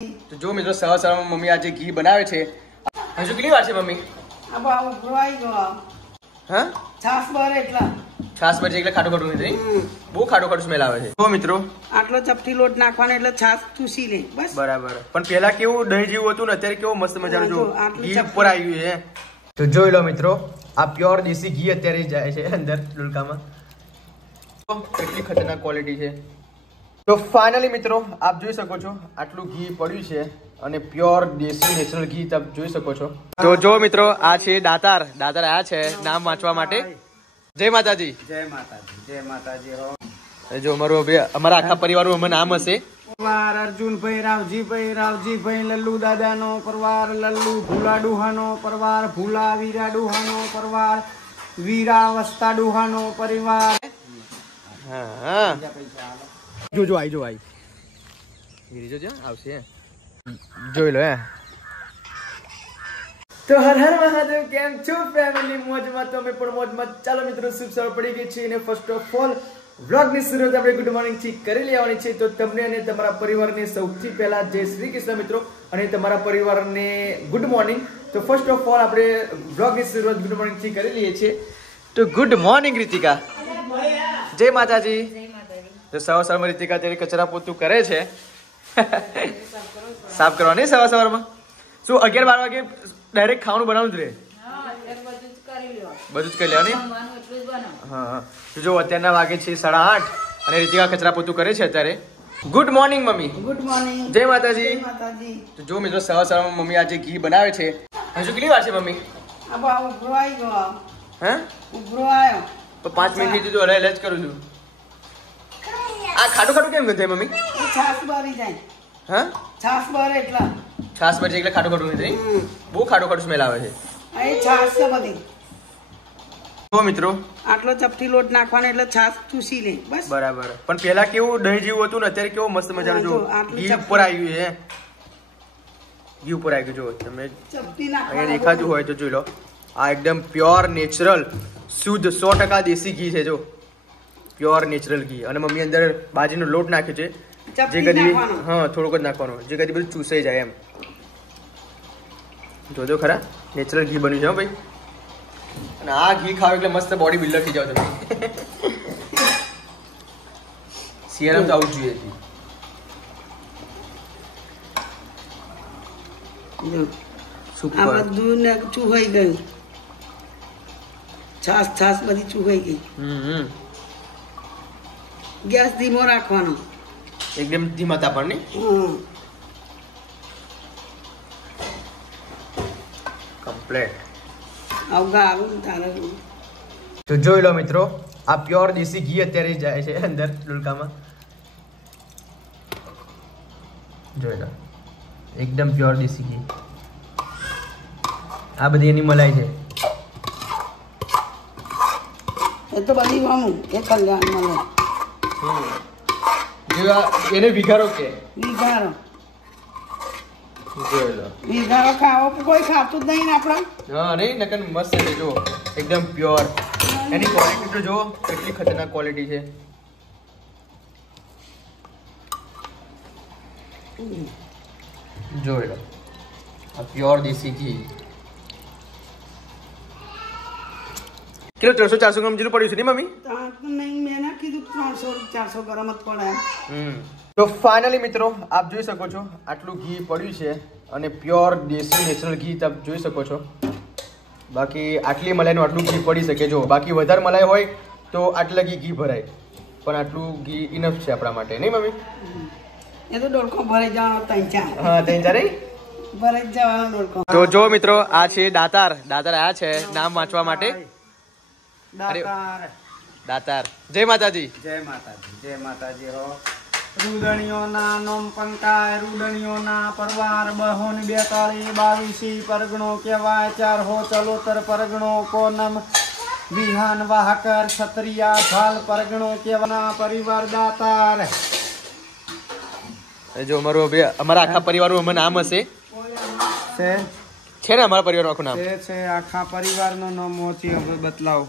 તો જો મિત્રો સવાર સવારમાં મમ્મી આજે ઘી બનાવે છે. હજુ કેટલી વાર છે મમ્મી? હા છાસ બરે એટલા છાસ બચે એટલે ખાટું ખાટું નથી બહુ ખાટું ખાટું સ્મેલ આવે છે. જો મિત્રો આટલો ચપટી લોટ નાખવાનો એટલે છાસ ચૂસી લે બસ. બરાબર. પણ પેલા કેવું દહીં જેવું હતું ને અત્યારે કેવો મસ્ત મજાનું જો આટલું ઘી ઉપર આવ્યું છે. તો જોઈ લો મિત્રો આ પ્યોર દેશી ઘી અત્યારે જાય છે અંદર લુલકામાં. કેટલી ખતરનાક ક્વોલિટી છે. તો ફાઇનલી મિત્રો આપ જોઈ શકો છો આટલું ઘી પડ્યું છે અને પ્યોર દેશી નેચરલ ઘી તમે જોઈ શકો છો. તો જો મિત્રો આ છે દાતાર આયા છે નામ વાંચવા માટે. જય માતાજી. જય માતાજી. જય માતાજી. જો અમારા આખા પરિવારનું નામ હશે. પરવાર અર્જુનભાઈ, રાવજીભાઈ, લલ્લુ દાદાનો પરવાર, લલ્લુ ભૂલા ડુહાનો પરવાર, ભૂલા વીરા ડુહાનો પરવાર, વીરા વસ્તા ડુહાનો પરિવાર. હા જો આઈ આવશે જોઈ લો. તો હર હર મહાદેવ. કેમ છો ફેમિલી? મોજમાં? તો અમે પણ મોજમાં. ચાલો મિત્રો શુભ સવાર પડી ગઈ છે અને ફર્સ્ટ ઓફ ઓલ વ્લોગ ની શરૂઆત આપણે ગુડ મોર્નિંગ થી કરી લેવાની છે. તો તમને અને તમારા પરિવારને સૌથી પહેલા જય શ્રી કૃષ્ણ મિત્રો અને તમારા પરિવારને ગુડ મોર્નિંગ. તો ફર્સ્ટ ઓફ ઓલ આપણે વ્લોગ ની શરૂઆત ગુડ મોર્નિંગ થી કરી લઈએ છીએ. તો ગુડ મોર્નિંગ રીતિકા. જય માતાજી. તો સવાર સવારમાં રીતિકા અત્યારે કચરા પોતું કરે છે. સાફ કરવાની સવાર સવારમાં. શું 11-12 વાગે ડાયરેક્ટ ખાવાનું બનાવવું જ રહે? બધું જ કરી લેવાની. હા તો જો અત્યારના વાગે છે 8:30 અને રીતિકા કચરા પોતું કરે છે અત્યારે. Good morning mummy. Good morning. જય માતાજી. જય માતાજી. તો જો મિત્રો સવાર સવારમાં મમ્મી આજે ઘી બનાવે છે. હજુ કેટલી વાર છે મમ્મી? ઉભરો આવી ગયો. હે ઉભરો આવ્યો તો 5 મિનિટથી તો હલે જ કરું છું. આ ખાટું ખાટું કેમ થાય મમ્મી? છાસ બરી જાય. હા છાસ બરે એટલા છાસ બચે એટલે ખાટું ખાટું નથી બહુ ખાટું ખાટું સ્મેલ આવે છે. અહીં છાસ છે બધી. જો મિત્રો આટલો ચપટી લોટ નાખવાનો એટલે છાસ ચૂસી લે બસ. બરાબર. પણ પેલા કેવું દહીં જેવું હતું ને અત્યારે કેવો મસ્ત મજાનું જો ઘી ઉપર આવ્યું છે. ઘી ઉપર આવી ગયું જો તમે અહીંયા દેખાતું હોય તો જોઈ લો. આ એકદમ પ્યોર નેચરલ શુદ્ધ 100% દેશી ઘી છે. જો પ્યોર નેચરલ ઘી અને મમ્મી અંદર બાજરીનો લોટ નાખ્યો છે જે કદી હા થોડુંક જ નાખવાનો જે કદી બધું ચૂસાઈ જાય એમ. જોજો ખરા નેચરલ ઘી બન્યું છે ભાઈ. અને આ ઘી ખાવ એટલે મસ્ત બોડી બિલ્ડર થઈ જાવ તમે. શિયાળામાં તો આવું જ જોઈએ. આ બધું ને ચૂહાઈ ગયું. છાસ બધી ચૂહાઈ ગઈ. ગેસ ધીમો રાખવાનો એકદમ ધીમા તાપણ ને. કમ્પ્લીટ આવગા આવું તારે. તો જોઈ લો મિત્રો આ પ્યોર દેશી ઘી અત્યારે જાય છે અંદર લુલકામાં. જોઈ લો એકદમ પ્યોર દેશી ઘી. આ બધી એની મલાઈ છે. એ તો બધી વામું એ કલ્યાણ મળે. એને વિઘારો કે વિઘારો. જોઈ લો વિઘારો ખાવો કોઈ ખાતું જ નહીં ને આપડે. હા નહીં નકન મસ્ત છે જો એકદમ પ્યોર. એની ક્વોલિટી તો જો કેટલી ખતરનાક ક્વોલિટી છે. જોઈ લો આ પ્યોર દેશી ઘી. કિલો 300-400 ગ્રામ જેટલું પડ્યું છે ને મમ્મી? નહીં મેં ના કીધું 300-400 ગ્રામ જ પડે. તો ફાઇનલી મિત્રો આપ જોઈ શકો છો આટલું ઘી પડ્યું છે અને પ્યોર દેશી નેચરલ ઘી તમે જોઈ શકો છો. બાકી આટલી મલાઈનું આટલું ઘી પડી શકે. જો બાકી વધારે મલાઈ હોય તો આટલા ઘી ભરાય પણ આટલું ઘી ઇનફ છે આપણા માટે નહીં મમ્મી? એ તો ડોલકો ભરાઈ જવાનો 3-4. હા 3-4 ભરાઈ જવાનો ડોલકો. તો જો મિત્રો આ છે દાતાર આયા છે નામ વાંચવા માટે. દાતાર. જય માતાજી. જય માતાજી. જય માતાજી. રૂડણીઓના નોમ પંકાય રૂડણીઓના પરવાર 242 22 પરગણો કહેવાય 4 ચલોતર પરગણો કોનમ વિહાન વાહકર ક્ષત્રિયા ભાલ પરગણો કહેવાના પરિવાર દાતાર. જો અમારા આખા પરિવારનું નામ હશે છે ને અમારા પરિવારનું આખું નામ છે આખા પરિવારનું નામ મોચી હવે બતલાવ.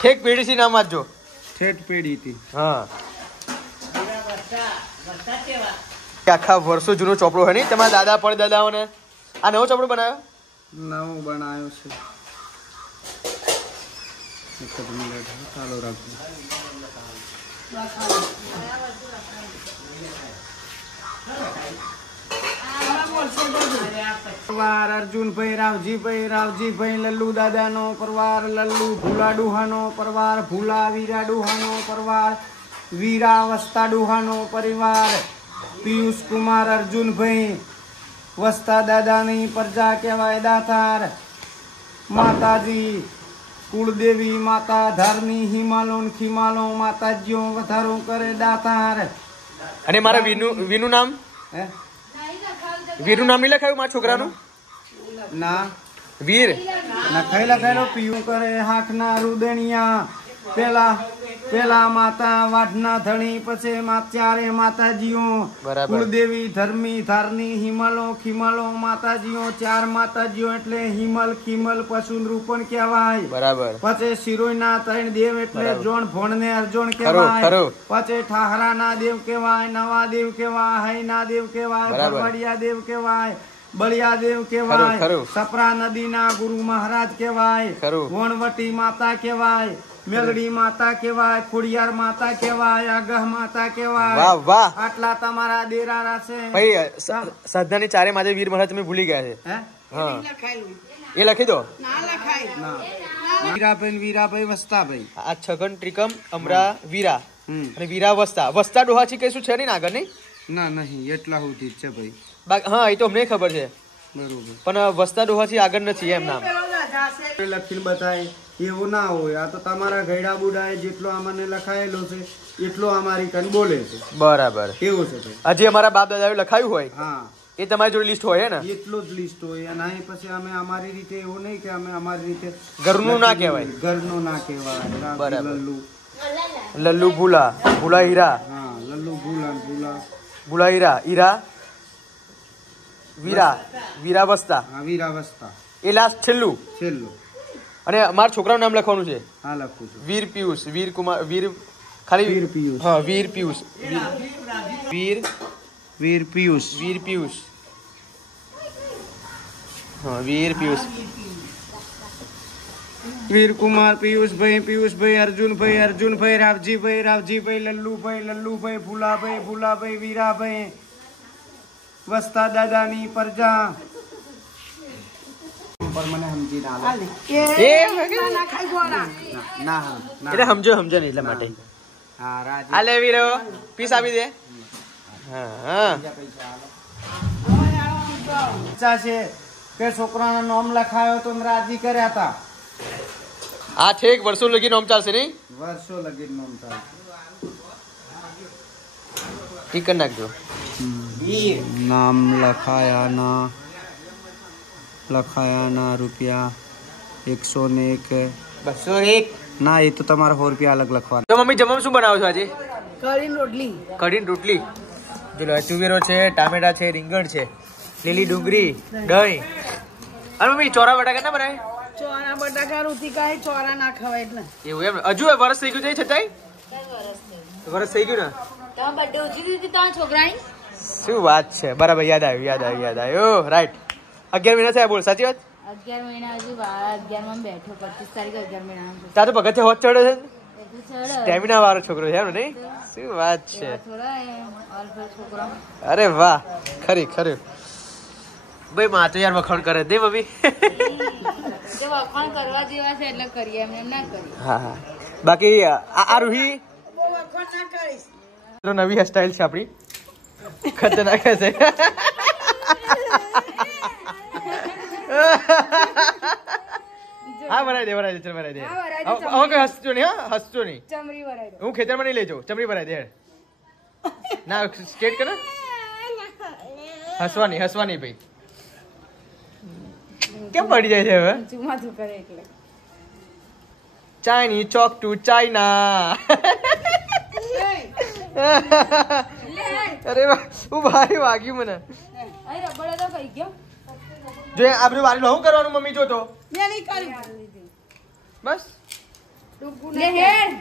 ઠેક પેઢી નામ વાંચજો. ઠેઠ પેઢી થી. હા આખા વર્ષો જૂનો ચોપડો હોય નહીં તમારા દાદા પરદાદાઓને આ નવો ચોપડો બનાવ્યો નવો બનાવ્યો છે એક જ મિનિટ ચાલો રાખજો પરવાર અર્જુનભાઈ રાવજીભાઈ લલ્લુ દાદાનો પરવાર લલ્લુ ભૂલા ડુહાનો પરવાર ભૂલા વીરા ડુહાનો પરવાર વીરા વસ્તા ડુહાનો પરિવાર પિયુષ કુમાર અર્જુનભાઈ વસ્તા દાદાની પ્રજા કહેવાય દાતાર માતાજી કુળદેવી માતા ધારની હિમાલોન ખિમાલો માતાજીઓ વધારો કરે દાતાર અને મારા વીનું નામ હે વીરનું નામ નહીં લખાયું મારા છોકરાનું ના વીર લખાયેલો પીવું કરે હાથના રૂદણિયા પેલા માતા વાઢના ધણી પછી ચારે માતાજીઓ કુળદેવી ધર્મી ધારની હિમાલો ખિમાલો માતાજીઓ ચાર માતાજીઓ એટલે હિમલ ખિમલ પશુ રૂપણ કહેવાય બરાબર પછી શિરોઈના ત્રણ દેવ એટલે જોણ ભોણ ને અર્જુન કહેવાય પછી ઠાહરાના દેવ કહેવાય નવા દેવ કહેવાય હૈના દેવ કહેવાય બરવાડિયા દેવ કહેવાય બળિયા દેવ કહેવાય સપરા નદીના ગુરુ મહારાજ કહેવાય વણવટી માતા કહેવાય મેલડી માતા કહેવાય ખોડિયાર માતા કહેવાય આગહ માતા કહેવાય વાહ વાહ આટલા તમારા દેરારા છે ભાઈ સાધનાની ચારે માથે વીર મહારાજ તમે ભૂલી ગયા છે હે હા એ લખી દો ના લખાય ના વીરાભાઈ વસ્તાભાઈ આ છગન ત્રિકમ અમરા વીરા અને વીરા વસ્તા ડોહાથી કઈ શું છે નહીં આગળ નહીં ના નહીં એટલા સુધી છે ભાઈ હા એ તો અમને ખબર છે બરોબર પણ વસ્તા ડોહાથી આગળ નથી એમ નામ લખીને બતાય એવું ના હોય આ તો તમારા ગયડા બુડાએ જેટલો આમને લખાયેલો છે એટલો અમારી કન બોલે છે બરાબર એવું છે ભાઈ હજી અમારા બાપ દાદાએ લખાયું હોય હા એ તમારી જોડે લિસ્ટ હોય ને એટલો જ લિસ્ટ હોય અને અહીં પછી અમે અમારી રીતે એવું નહીં કે અમે અમારી રીતે ઘરનું ના કહેવાય ઘરનું ના કહેવાય બરાબર લલ્લુ લલ્લુ ભૂલા હીરા હા લલ્લુ ભૂલા હીરા વીરા વસ્તા હા વીરા વસ્તા એ લાસ્ટ છેલ્લું અને અમારા છોકરાનું નામ લખવાનું છે હા લખું છું વીર પિયુષ વીર કુમાર વીર ખાલી વીર પિયુષ હા વીર પિયુષ હા વીર પિયુષ વીર કુમાર પિયુષભાઈ અર્જુનભાઈ રાવજીભાઈ લલ્લુભાઈ ભૂલાભાઈ વીરાભાઈ વસ્તા દાદાની પ્રજા મને સમજી ના એટલે સમજો નહીં એટલા માટે આ લે વીરો પીસ આપી દે હા છે કે છોકરાનો નામ લખાયો તો રાજી કર્યા હતા આ ઠેક વર્ષો લગી નામ ચાલશે નહીં વર્ષો લગી નામ ચાલશે ઠીક કરી નાખજો નામ લખાયાના રૂપિયા 101 201 ના એ તો તમારા 100 રૂપિયા અલગ લખવાના તો મમ્મી જમવામાં શું બનાવો છો આજે કઢીને રોટલી જો ચુવેરો છે ટામેટા છે રીંગણ છે લીલી ડુંગળી દહીં અને મમ્મી ચોરા બટાકા ના બનાવે ચોરા બટાકા રુતિકા ચોરા ના ખવાય એટલે એવું એમ હજુ વર્ષ થઈ ગયું છે છતાંય વર્ષ થઈ ગયું ને તો બર્થડે ઉજવી દીધી તો છોકરાની શું વાત છે બરાબર યાદ આવ્યું રાઈટ 11 મહિના થયા બોલ સાચી વાત 11 મહિના હજુ 11 માં બેઠો 25 તારીખ 11 મહિના તાર તો પગથિયે હોત ચડે છે સ્ટેમિના વાળો છોકરો છે એમ નહીં શું વાત છે અરે વાહ ખરી ભાઈ માં તો યાર વખાણ કરે દે મમ્મી વખાણ કરવા જેવા છે એટલે કરીએ એમ ના કરીએ હા બાકી આ રૂહી વખાણ ના કરીશ નવી હેરસ્ટાઈલ છે આપણી ખતરનાક છે હા ભરાઈ દે ચલ ભરાઈ દે હવે કઈ હસતો નહીં ચમરી ભરાઈ દે હું ખેતરમાં નહીં લઈ જાઉં ચમરી ભરાઈ દે ના સ્કેટ કરે હસવાની ભાઈ કેમ પડી જાય છે હવે ચુમાથું કરે એટલે ચાઇની ચોક ટુ ચાઇના અરે હું ભારે વાગ્યું મને અરે રબડ તો કઈ ગયો જો આ બધું વારી હું કરવાનું મમ્મી જો તો મેં નહીં કર્યું બસ લે હે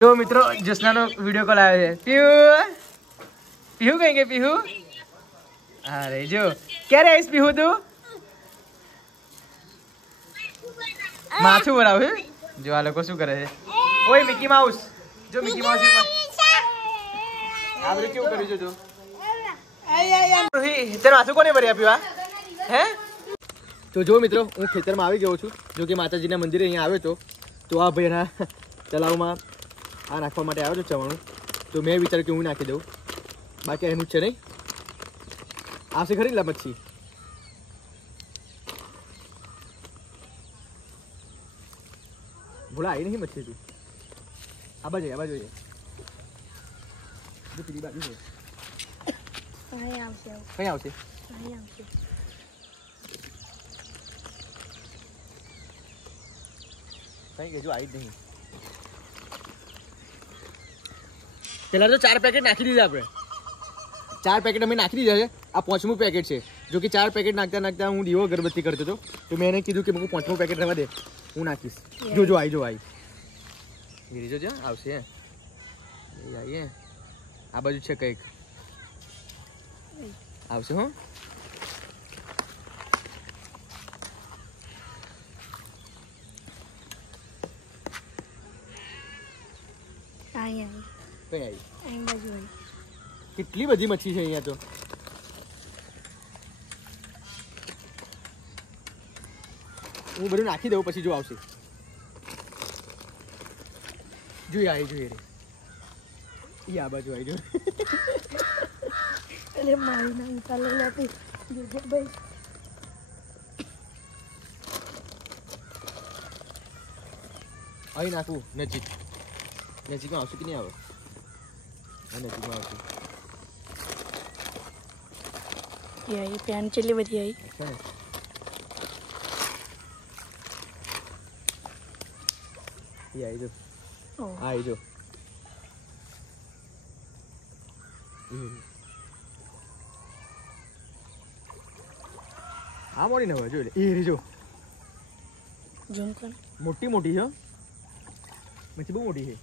જો મિત્રો જસનાનો વિડિયો કોલ આવ્યો છે પ્યુ પીહુ કઈ ગઈ પીહુ? અરે જો ક્યારે આવીશ પીહુ તું? માથું ભરાવે જો આ લોકો શું કરે છે. ઓય મિકી માઉસ જો મિકી માઉસ આ બધું કેવું કર્યું છે તું? તેનું માથું કોને ભરી આપ્યું હે? તો જો મિત્રો હું ખેતરમાં આવી ગયો છું. જો કે માતાજીના મંદિરે અહીંયા આવ્યો તો આ ભાઈના તલાવમાં આ નાખવા માટે આવ્યો છું ચવાણું. તો મેં વિચાર્યું કે હું નાખી દઉં, બાકી એનું જ છે નહીં. આવશે ખરી લા મચ્છી? ભોળા આવી નહીં મચ્છી તું. આ બાજુ પેલી બાજુ છે. કઈ આવશે? કઈ કે જો આવી જ નહીં. પેલા તો 4 પેકેટ નાખી દીધા આપણે. 4 પેકેટ અમે નાખી દીધા છે. આ 5મું પેકેટ છે. જો કે 4 પેકેટ નાખતા હું દીવો અગરબત્તી કરતો હતો. તો મેં એને કીધું કે મને 5મું પેકેટ રહેવા દે, હું નાખીશ. જો આવી ગીરી જો આવશે. આવીએ આ બાજુ છે કંઈક આવશે. હો કેટલી બધી મચ્છી છે અહીંયા. તો હું બધું નાખી દઉં પછી જો આવશે. જોઈએ રે આ બાજુ આવી જો. અહીં નાખવું નજીકમાં આવશે કે નહીં આવે? નજીકમાં આવશે. પેન ચેટલી બધી આવી. આવી જો આ મોડી ના હોય જો જો મોટી છે. મચ્છી બહુ મોટી છે.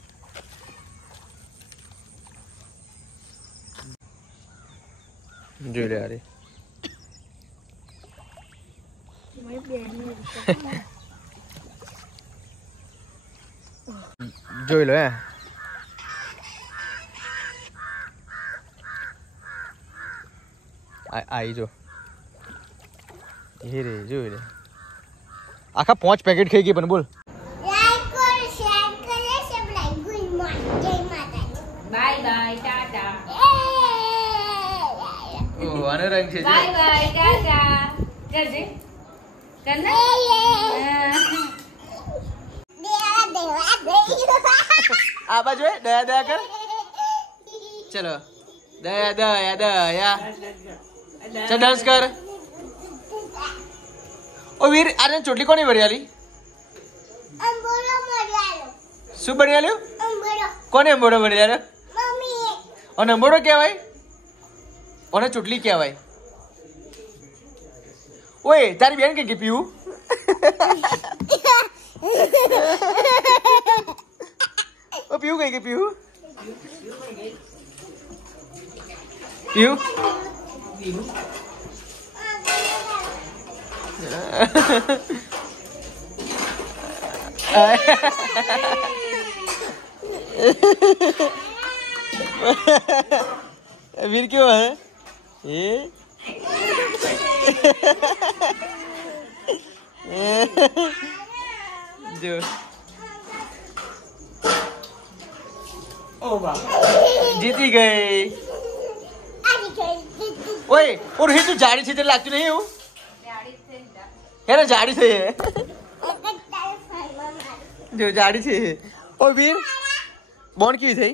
જોઈ લે અરે જોઈ લો. आई जो ये रे जो रे आखा 5 पैकेट खाएगी बन बोल लाइक और शेयर करें सब लाइक गुड मॉर्निंग जय माता दी बाय बाय टाटा ओ अनुरंग છે બાય બાય ટાટા કરજે કરને આ બાજુ દયા દયા કર ચલો દયા દયા દયા चल डांस कर. ओ वीर आरे चोटली कोनी भरियाली? अंबोरो मरियालो. શું ભરિયાલ્યો? अंबोरो. કોને અંબોરો ભરિયાલ્યો? મમ્મી. ઓને અંબોરો કહેવાય? ઓને ચોટલી કહેવાય? ઓય તારી બેન કે પીવું? ઓ પીવું કઈ કે પીવું? પીવું? वीर क्यों है ये जो ओ जीती गई. ओए और हे तू जाड़ी से लागती नहीं हूँ है ना जाड़ी से जो जाड़ी से ओ वीर बोन की थी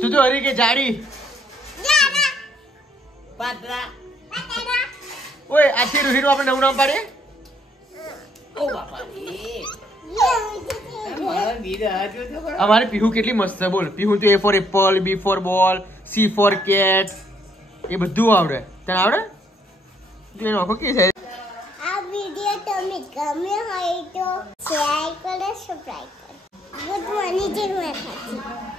तू तो हरी के जाड़ी ओए आखिर हीरो अपने नવું નામ પાડે ઓ બાપા રે અમારે પીહુ કેટલી મસ્ત છે બોલ. પીહુ તો A for apple, B for ball, C for cat એ બધું આવડે. તને આવડે? એટલે નોખો કે છે. આ વિડિયો તમને ગમ્યો હોય તો શેર કરો, સબસ્ક્રાઇબ કરો. ગુડ મોર્નિંગ જય માતાજી.